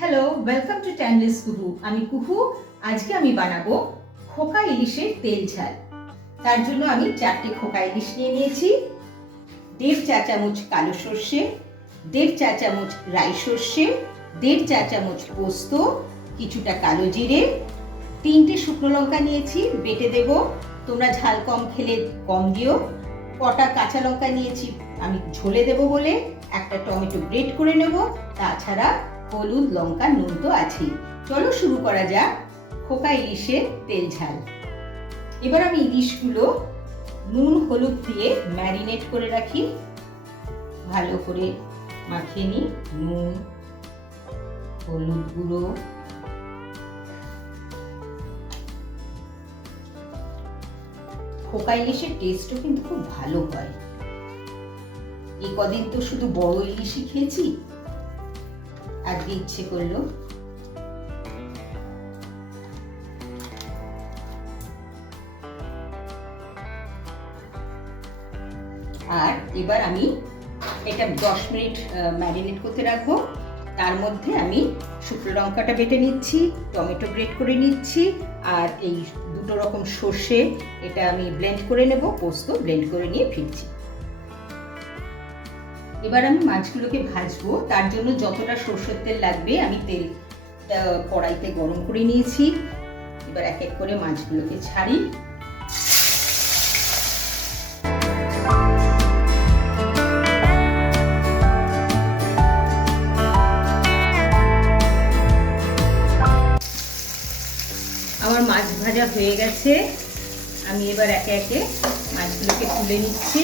Hello, welcome to timeless কুহু। আমি কুহু। আজকে আমি বানাবো খোকা ইলিশের তেল ঝাল। তার জন্য আমি 4টে খোকা ইলিশ নিয়ে নিয়েছি। 1.5 চা চামচ কালো সর্ষে, 1.5 চা চামচ রাই সর্ষে, 1.5 চা চামচ পোস্ত, কিছুটা কালো জিরে, 3টে শুকনো লঙ্কা নিয়েছি, বেটে দেব। তোমরা ঝাল কম খেলে কম দিও। কটা কাঁচা লঙ্কা নিয়েছি আমি ঝোলে দেব বলে। একটা টমেটো গ্রেট করে নেব। তাছাড়া হলুদ, লঙ্কা, নুন তো আছেই। চলো শুরু করা যাক খোকা ইলিশের তেল ঝাল। এবার আমি ইলিশগুলো নুন হলুদ দিয়ে ম্যারিনেট করে রাখি। ভালো করে মাখিয়ে নিই। নুন, হলুদ গুঁড়ো, খোকা ইলিশের টেস্টও কিন্তু খুব ভালো হয়। এই কদিন তো শুধু বড় ইলিশই খেয়েছি, আজকে ইচ্ছে করলো। আর এবার আমি এটা 10 মিনিট ম্যারিনেট করতে রাখবো। তার মধ্যে আমি শুকনো লঙ্কাটা বেটে নিচ্ছি, টমেটো গ্রেট করে নিচ্ছি, আর এই দুটো রকম সর্ষে এটা আমি ব্লেন্ড করে নেব, পোস্ত ব্লেন্ড করে নিয়ে ফিরছি। এবার আমি মাছগুলোকে ভাজবো। তার জন্য যতটা সরষের তেল লাগবে আমি তেলটা কড়াইতে গরম করে নিয়েছি। এবার এক এক করে মাছগুলোকে ছাড়ি। আমার মাছ ভাজা হয়ে গেছে। আমি এবার একে একে মাছগুলোকে তুলে নিচ্ছি।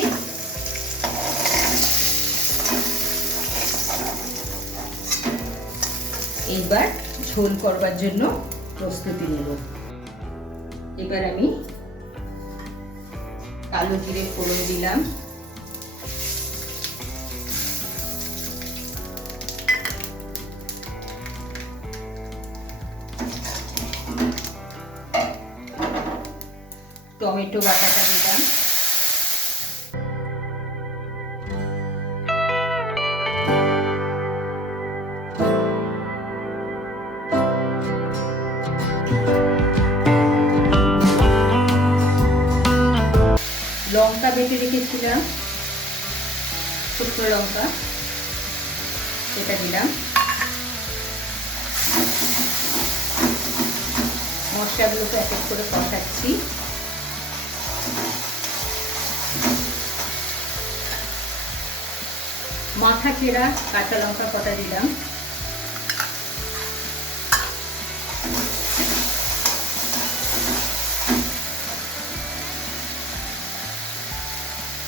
এইবার ঝোল করবার জন্য প্রস্তুতি নেব। এবার আমি কালো জিরে ফোড়ন দিলাম, টমেটো বাটাটা দিলাম, লঙ্কা বেটে রেখেছিলাম, শুকনো লঙ্কা সেটা দিলাম, মশলাগুলোকে এক এক করে কষাচ্ছি। মাথা চেরা কাঁচা লঙ্কা কটা দিলাম,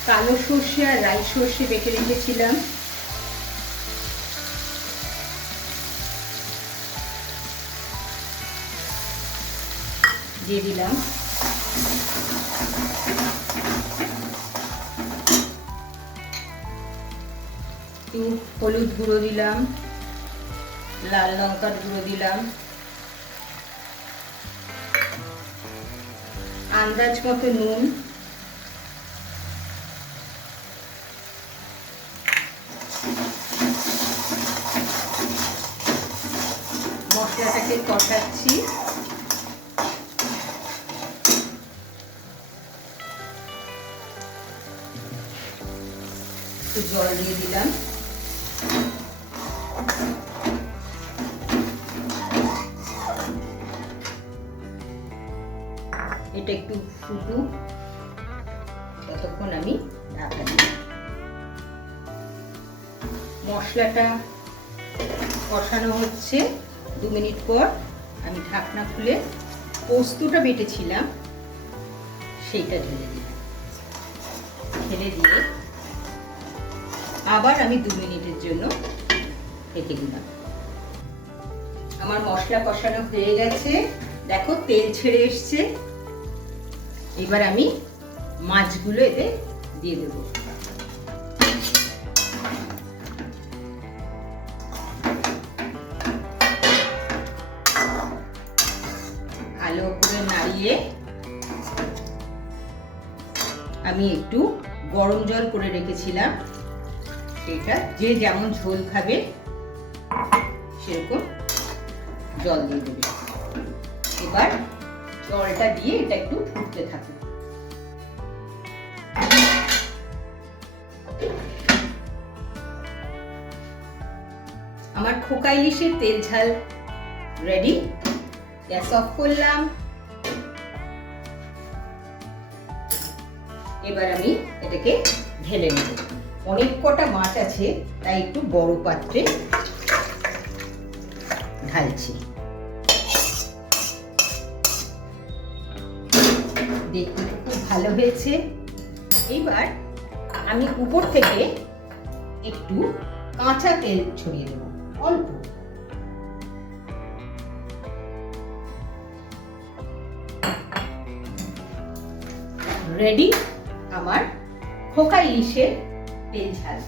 কালো সর্ষে আর রাই সর্ষে বেটে রেখেছিলাম, দিয়ে দিলাম। একটু হলুদ গুঁড়ো দিলাম, লাল লঙ্কার গুঁড়ো দিলাম, আন্দাজ মতো নুন, মশলাটাকে কষাচ্ছি। একটু জল দিয়ে দিলাম। এটা একটু ফুটুক, ততক্ষণ আমি ঢাকা দিই। মশলাটা কষানো হচ্ছে। 2 মিনিট পর আমি ঢাকনা খুলে পোস্তটা বেটেছিলাম সেইটা ঢেলে দিই। ঢেলে দিয়ে আবার আমি 2 মিনিটের জন্য রেখে দিলাম। আমার মশলা কষানো হয়ে গেছে, দেখো তেল ছেড়ে এসছে। এবার আমি মাছগুলো এতে দিয়ে দেব। ভালো করে নাড়িয়ে আমি একটু গরম জল করে রেখেছিলাম, সেটা যে যেমন ঝোল খাবে সেরকম জল দিয়ে দেবে। এবার জলটা দিয়ে এটা একটু ফুটতে থাকে। আমার খোকা ইলিশের তেল ঝাল রেডি। গ্যাস অফ করলাম। এবার আমি এটাকে ঢেলে নেব। অনেক কটা মাছ আছে, তাই একটু বড় পাত্রে ঢালছি। দেখতে খুব ভালো হয়েছে। এবার আমি উপর থেকে একটু কাঁচা তেল ছড়িয়ে দেব, অল্প। রেডি আমার খোকা ইলিশের তেল ঝাল।